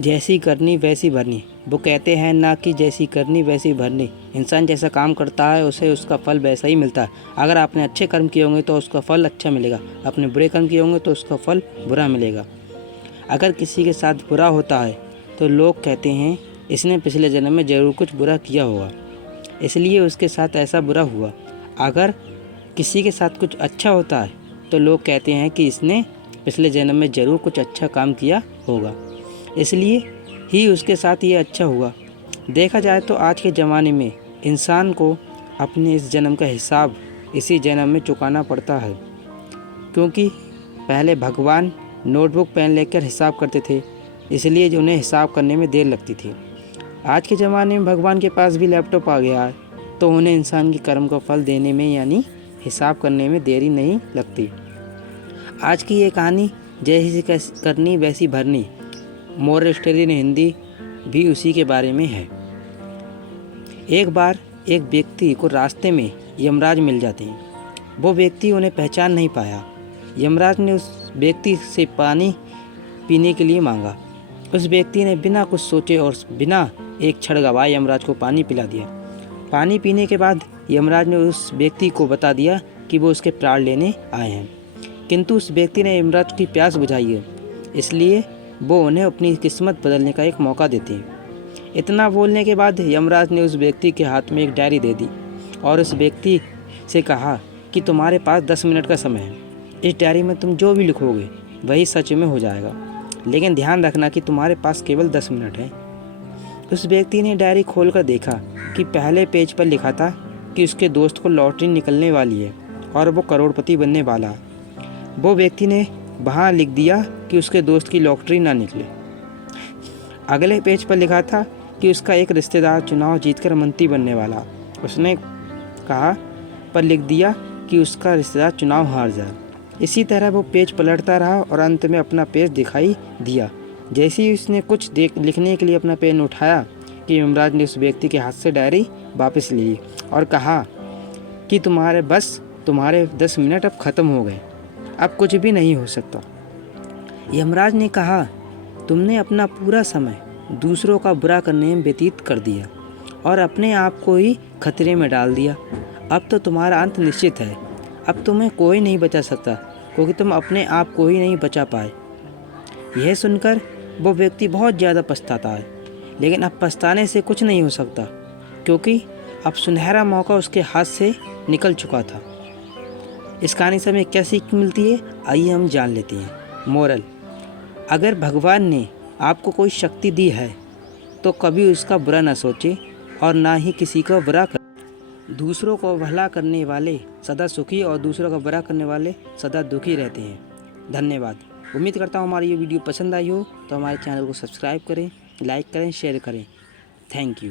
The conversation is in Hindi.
जैसी करनी वैसी भरनी। वो कहते हैं ना कि जैसी करनी वैसी भरनी। इंसान जैसा काम करता है उसे उसका फल वैसा ही मिलता है। अगर आपने अच्छे कर्म किए होंगे तो उसका फल अच्छा मिलेगा, अपने बुरे कर्म किए होंगे तो उसका फल बुरा मिलेगा। अगर किसी के साथ बुरा होता है तो लोग कहते हैं इसने पिछले जन्म में ज़रूर कुछ बुरा किया होगा, इसलिए उसके साथ ऐसा बुरा हुआ। अगर किसी के साथ कुछ अच्छा होता है तो लोग कहते हैं कि इसने पिछले जन्म में ज़रूर कुछ अच्छा काम किया होगा, इसलिए ही उसके साथ ये अच्छा हुआ। देखा जाए तो आज के ज़माने में इंसान को अपने इस जन्म का हिसाब इसी जन्म में चुकाना पड़ता है, क्योंकि पहले भगवान नोटबुक पेन लेकर हिसाब करते थे, इसलिए उन्हें हिसाब करने में देर लगती थी। आज के ज़माने में भगवान के पास भी लैपटॉप आ गया है, तो उन्हें इंसान की कर्म का फल देने में यानी हिसाब करने में देरी नहीं लगती। आज की ये कहानी जैसी करनी वैसी भरनी, मोरल स्टोरी इन हिंदी भी उसी के बारे में है। एक बार एक व्यक्ति को रास्ते में यमराज मिल जाते हैं। वो व्यक्ति उन्हें पहचान नहीं पाया। यमराज ने उस व्यक्ति से पानी पीने के लिए मांगा। उस व्यक्ति ने बिना कुछ सोचे और बिना एक क्षण गवाए यमराज को पानी पिला दिया। पानी पीने के बाद यमराज ने उस व्यक्ति को बता दिया कि वो उसके प्राण लेने आए हैं, किंतु उस व्यक्ति ने यमराज की प्यास बुझाई है, इसलिए वो उन्हें अपनी किस्मत बदलने का एक मौका देते हैं। इतना बोलने के बाद यमराज ने उस व्यक्ति के हाथ में एक डायरी दे दी और उस व्यक्ति से कहा कि तुम्हारे पास 10 मिनट का समय है। इस डायरी में तुम जो भी लिखोगे वही सच में हो जाएगा, लेकिन ध्यान रखना कि तुम्हारे पास केवल 10 मिनट है। उस व्यक्ति ने डायरी खोलकर देखा कि पहले पेज पर लिखा था कि उसके दोस्त को लॉटरी निकलने वाली है और वो करोड़पति बनने वाला है। वो व्यक्ति ने वहाँ लिख दिया कि उसके दोस्त की लॉटरी ना निकले। अगले पेज पर लिखा था कि उसका एक रिश्तेदार चुनाव जीतकर मंत्री बनने वाला। उसने कहा पर लिख दिया कि उसका रिश्तेदार चुनाव हार जाए। इसी तरह वो पेज पलटता रहा और अंत में अपना पेज दिखाई दिया। जैसे ही उसने कुछ लिखने के लिए अपना पेन उठाया कि यमराज ने उस व्यक्ति के हाथ से डायरी वापस ली और कहा कि तुम्हारे 10 मिनट अब ख़त्म हो गए, अब कुछ भी नहीं हो सकता। यमराज ने कहा तुमने अपना पूरा समय दूसरों का बुरा करने में व्यतीत कर दिया और अपने आप को ही खतरे में डाल दिया। अब तो तुम्हारा अंत निश्चित है। अब तुम्हें कोई नहीं बचा सकता, क्योंकि तुम अपने आप को ही नहीं बचा पाए। यह सुनकर वो व्यक्ति बहुत ज़्यादा पछताता है, लेकिन अब पछताने से कुछ नहीं हो सकता, क्योंकि अब सुनहरा मौका उसके हाथ से निकल चुका था। इस कहानी से हमें क्या सीख मिलती है, आइए हम जान लेते हैं। मोरल: अगर भगवान ने आपको कोई शक्ति दी है तो कभी उसका बुरा ना सोचे और ना ही किसी का बुरा कर। दूसरों को भला करने वाले सदा सुखी और दूसरों का बुरा करने वाले सदा दुखी रहते हैं। धन्यवाद। उम्मीद करता हूँ हमारी ये वीडियो पसंद आई हो तो हमारे चैनल को सब्सक्राइब करें, लाइक करें, शेयर करें। Thank you.